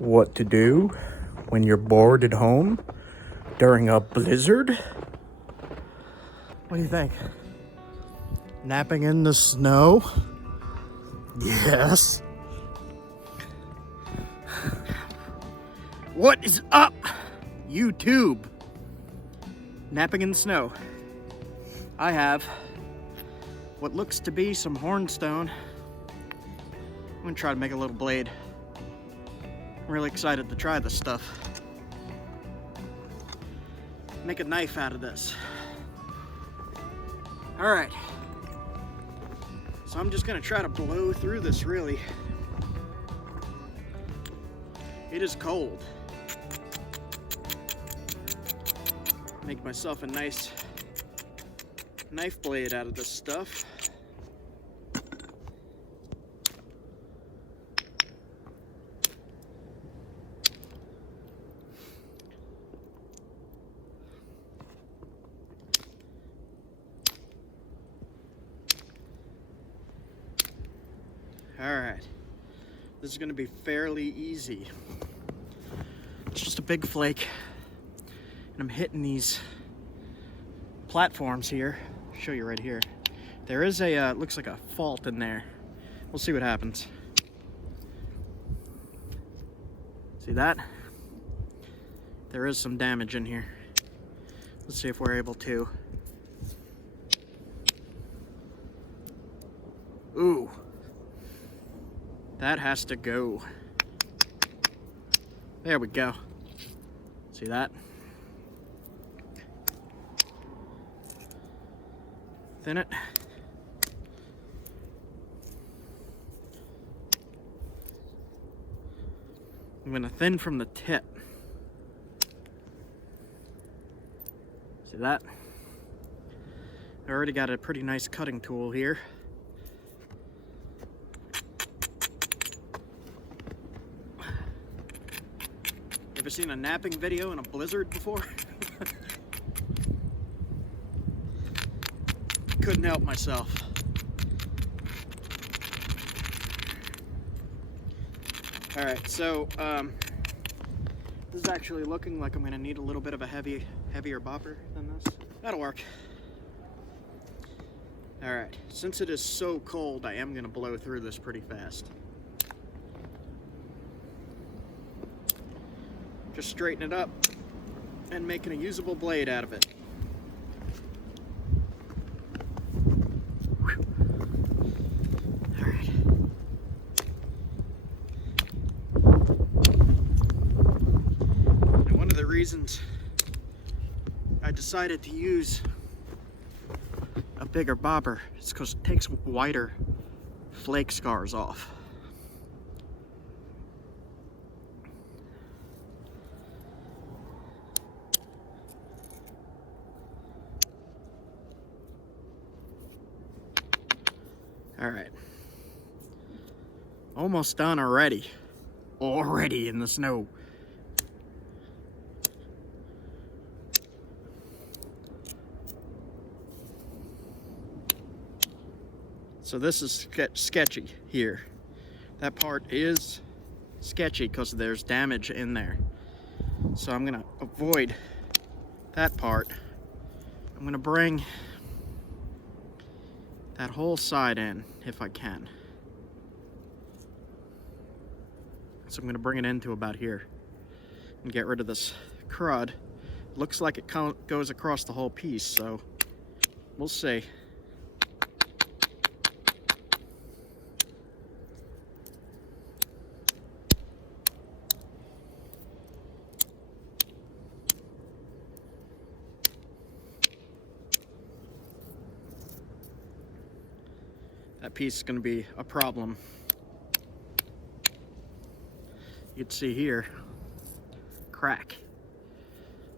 What to do when you're bored at home during a blizzard? What do you think? Napping in the snow? Yes. What is up, YouTube? Napping in the snow. I have what looks to be some hornstone. I'm gonna try to make a little blade. I'm really excited to try this stuff. Make a knife out of this. All right. So I'm just gonna try to blow through this, really. It is cold. Make myself a nice knife blade out of this stuff. All right, this is gonna be fairly easy. It's just a big flake, and I'm hitting these platforms here. I'll show you right here. There is a, looks like a fault in there. We'll see what happens. See that? There is some damage in here. Let's see if we're able to. Ooh. That has to go. There we go. See that? Thin it. I'm gonna thin from the tip. See that? I already got a pretty nice cutting tool here. Ever seen a napping video in a blizzard before? Couldn't help myself. All right, so this is actually looking like I'm gonna need a little bit of a heavier bopper than this. That'll work. All right, since it is so cold, I am gonna blow through this pretty fast. Just straighten it up and making a usable blade out of it. All right. And one of the reasons I decided to use a bigger bobber is because it takes wider flake scars off. All right, almost done already. Already in the snow. So this is sketchy here. That part is sketchy because there's damage in there. So I'm gonna avoid that part. I'm gonna bring that whole side in if I can. So I'm gonna bring it into about here and get rid of this crud. Looks like it goes across the whole piece, so we'll see. That piece is going to be a problem. You can see here, crack.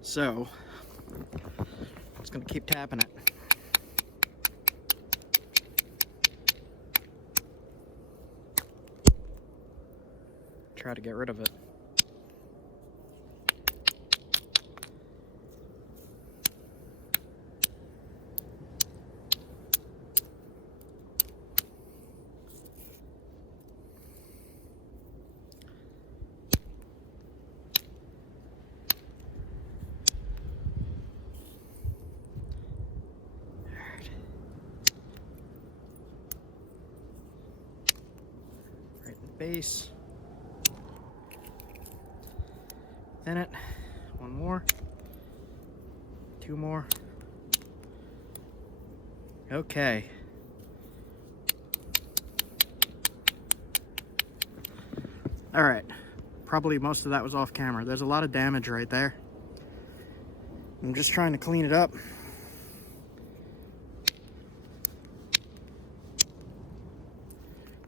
So, I'm just going to keep tapping it. Try to get rid of it. base. Thin it. One more. Two more. Okay. All right. Probably most of that was off camera. There's a lot of damage right there. I'm just trying to clean it up.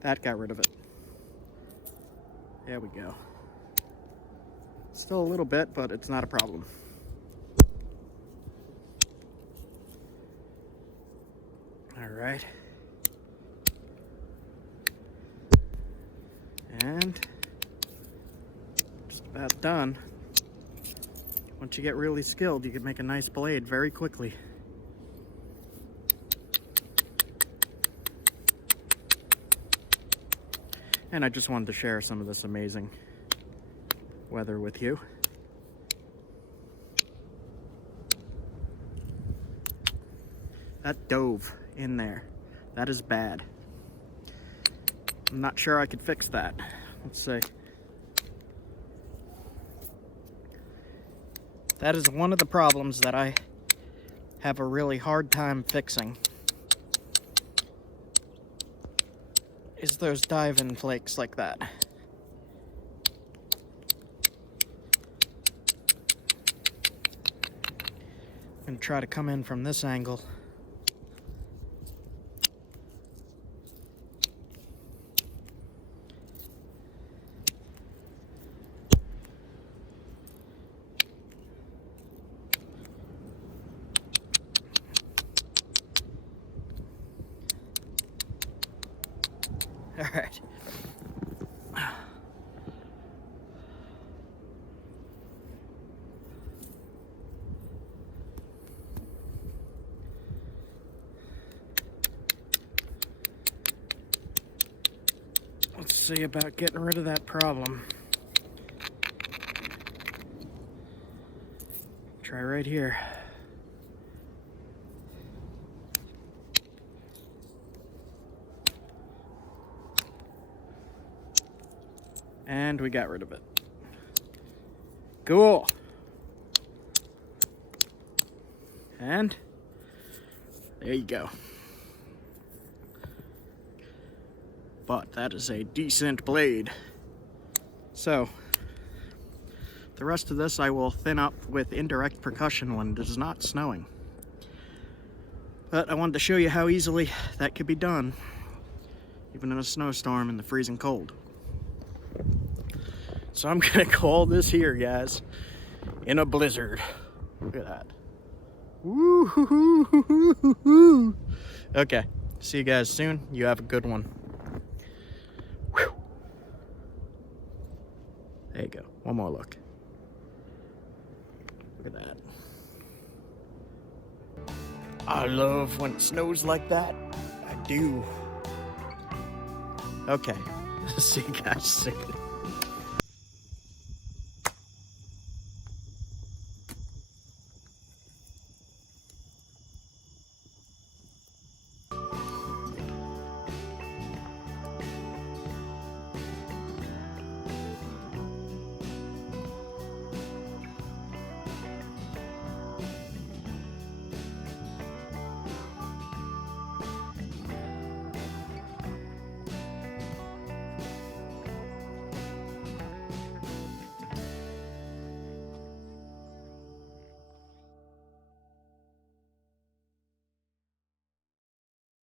That got rid of it. There we go. Still a little bit, but it's not a problem. All right. And just about done. Once you get really skilled, you can make a nice blade very quickly. And I just wanted to share some of this amazing weather with you. That dove in there. That is bad. I'm not sure I could fix that. Let's see. That is one of the problems that I have a really hard time fixing. Is those dive-in flakes like that. I'm gonna try to come in from this angle. All right. Let's see about getting rid of that problem. Try right here. And we got rid of it. Cool. And there you go. But that is a decent blade. So the rest of this I will thin up with indirect percussion when it is not snowing. But I wanted to show you how easily that could be done, even in a snowstorm in the freezing cold. So I'm gonna call this here, guys, in a blizzard. Look at that. Woo-hoo-hoo-hoo-hoo-hoo. Okay, see you guys soon. You have a good one. Whew. There you go. One more look. Look at that. I love when it snows like that. I do. Okay, see you guys soon.